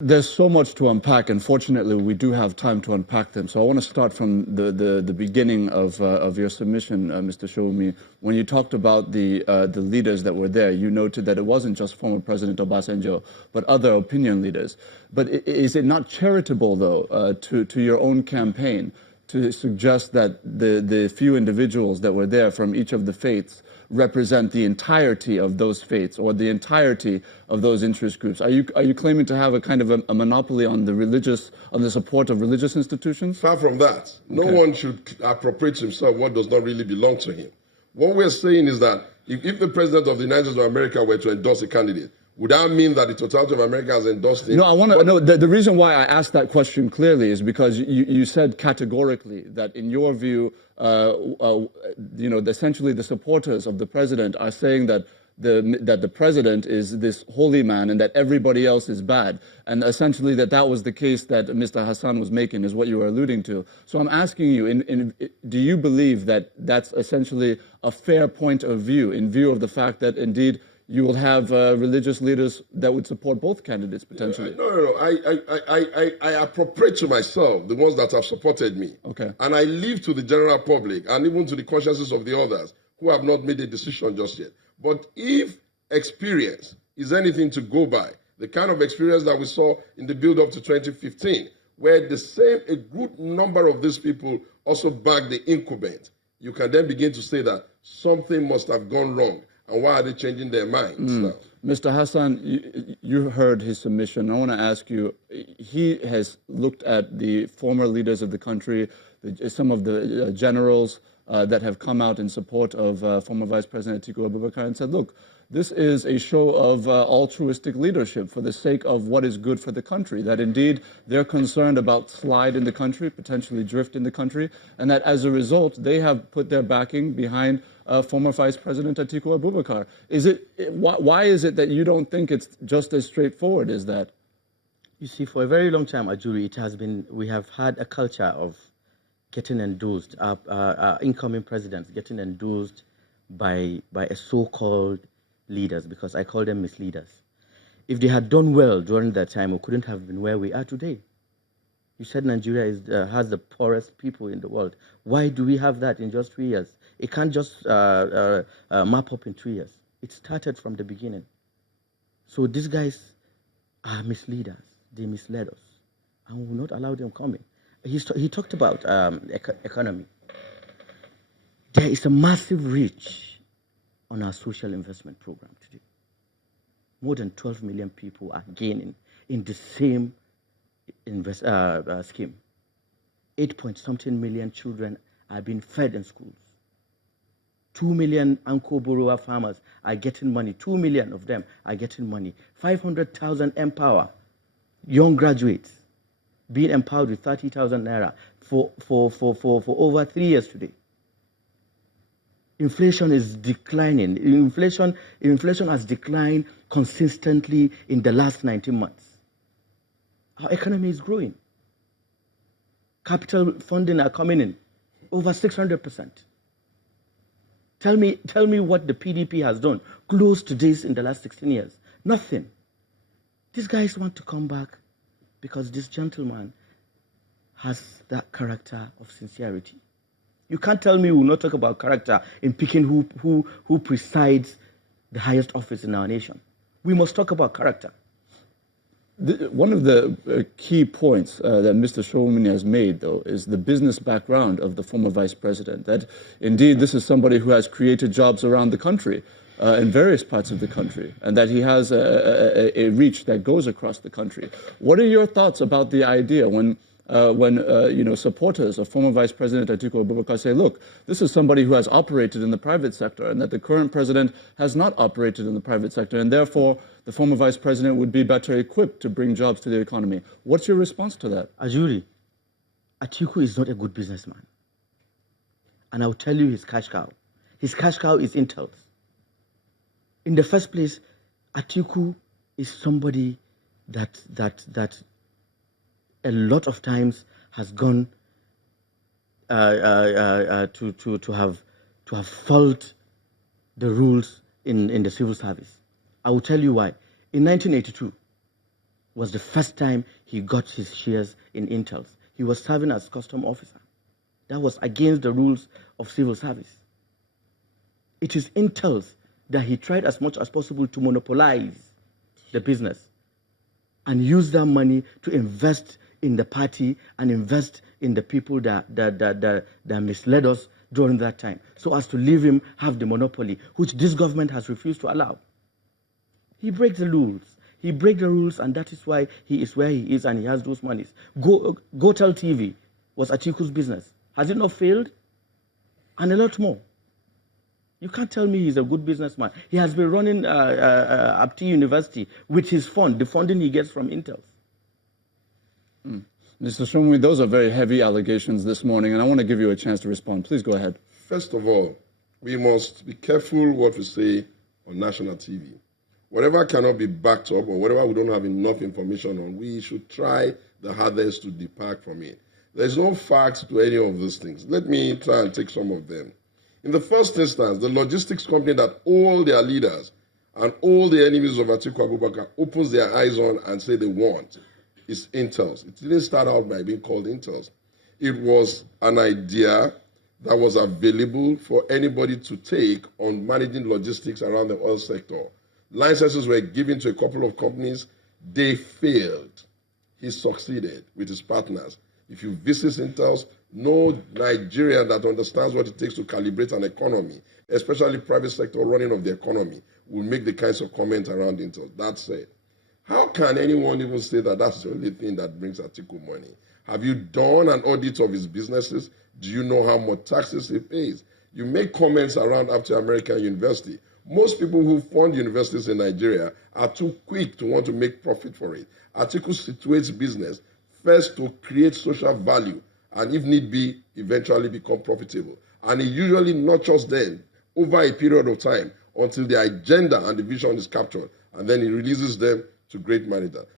There's so much to unpack, and fortunately, we do have time to unpack them. So I want to start from the beginning of your submission, Mr. Shoumi. When you talked about the leaders that were there, you noted that it wasn't just former President Obasanjo, but other opinion leaders. But is it not charitable, though, to your own campaign to suggest that the few individuals that were there from each of the faiths represent the entirety of those faiths or the entirety of those interest groups? Are you claiming to have a kind of a monopoly on the support of religious institutions? Far from that. No one should appropriate to himself what does not really belong to him. What we're saying is that if the president of the United States of America were to endorse a candidate, would that mean that the totality of America has endorsed him? No, I want to know. The reason why I asked that question clearly is because you said categorically that, in your view, essentially the supporters of the president are saying that the president is this holy man and that everybody else is bad, and essentially that was the case that Mr. Hassan was making, is what you were alluding to. So I'm asking you, do you believe that that's essentially a fair point of view, in view of the fact that indeed you will have religious leaders that would support both candidates potentially? No. I appropriate to myself the ones that have supported me. Okay. And I leave to the general public and even to the consciences of the others who have not made a decision just yet. But if experience is anything to go by, the kind of experience that we saw in the build-up to 2015, where a good number of these people also backed the incumbent, you can then begin to say that something must have gone wrong. And why are they changing their minds now? Mr. Hassan, you heard his submission. I want to ask you, he has looked at the former leaders of the country, some of the generals that have come out in support of former Vice President Atiku Abubakar, and said, look, this is a show of altruistic leadership for the sake of what is good for the country, that indeed they're concerned about slide in the country, potentially drift in the country, and that as a result, they have put their backing behind former Vice President Atiku Abubakar. Why is it that you don't think it's just as straightforward as that? You see, for a very long time, Ajuri, we have had a culture of getting endorsed, incoming presidents getting endorsed by a so-called leaders, because I call them misleaders. If they had done well during that time, we couldn't have been where we are today. You said Nigeria has the poorest people in the world. Why do we have that in just 3 years? It can't just map up in 3 years. It started from the beginning. So these guys are misleaders. They misled us, and we will not allow them coming. He talked about economy. There is a massive reach on our social investment program today. More than 12 million people are gaining in the same scheme. 8-point-something million children are being fed in schools. 2 million Anko Borough farmers are getting money. 2 million of them are getting money. 500,000 Empower young graduates being empowered with 30,000 naira for over 3 years today. Inflation is declining. Inflation has declined consistently in the last 19 months. Our economy is growing. Capital funding are coming in, over 600%. Tell me what the PDP has done close to this in the last 16 years. Nothing. These guys want to come back because this gentleman has that character of sincerity. You can't tell me we will not talk about character in picking who presides the highest office in our nation. We must talk about character. One of the key points that Mr. Shoumi has made, though, is the business background of the former vice president, that indeed this is somebody who has created jobs around the country, in various parts of the country, and that he has a reach that goes across the country. What are your thoughts about the idea when supporters of former Vice President Atiku Abubakar say, look, this is somebody who has operated in the private sector, and that the current president has not operated in the private sector, and therefore the former Vice President would be better equipped to bring jobs to the economy? What's your response to that? Ajuri, Atiku is not a good businessman. And I'll tell you his cash cow. His cash cow is Intel. In the first place, Atiku is somebody that a lot of times has gone to have followed the rules in the civil service. I will tell you why. In 1982, was the first time he got his shares in Intel. He was serving as custom officer. That was against the rules of civil service. It is Intel that he tried as much as possible to monopolize the business and use that money to invest in the party and invest in the people that misled us during that time, so as to leave him have the monopoly, which this government has refused to allow. He breaks the rules. He breaks the rules, and that is why he is where he is, and he has those monies. Go Tell TV was Atiku's business. Has it not failed? And a lot more. You can't tell me he's a good businessman. He has been running Pt.2 University with his fund, the funding he gets from Intel. Mr. Shomwi, those are very heavy allegations this morning, and I want to give you a chance to respond. Please go ahead. First of all, we must be careful what we say on national TV. Whatever cannot be backed up or whatever we don't have enough information on, we should try the hardest to depart from it. There's no facts to any of these things. Let me try and take some of them. In the first instance, the logistics company that all their leaders and all the enemies of Atiku Abubakar opens their eyes on and say they want is Intel. It didn't start out by being called Intel. It was an idea that was available for anybody to take on managing logistics around the oil sector. Licenses were given to a couple of companies. They failed. He succeeded with his partners. If you visit Intel, no Nigerian that understands what it takes to calibrate an economy, especially private sector running of the economy, will make the kinds of comments around Intel. That said, how can anyone even say that that's the only thing that brings Atiku money? Have you done an audit of his businesses? Do you know how much taxes he pays? You make comments around After American University. Most people who fund universities in Nigeria are too quick to want to make profit for it. Atiku situates business first to create social value and, if need be, eventually become profitable. And he usually nurtures them over a period of time until the agenda and the vision is captured, and then he releases them to great managers.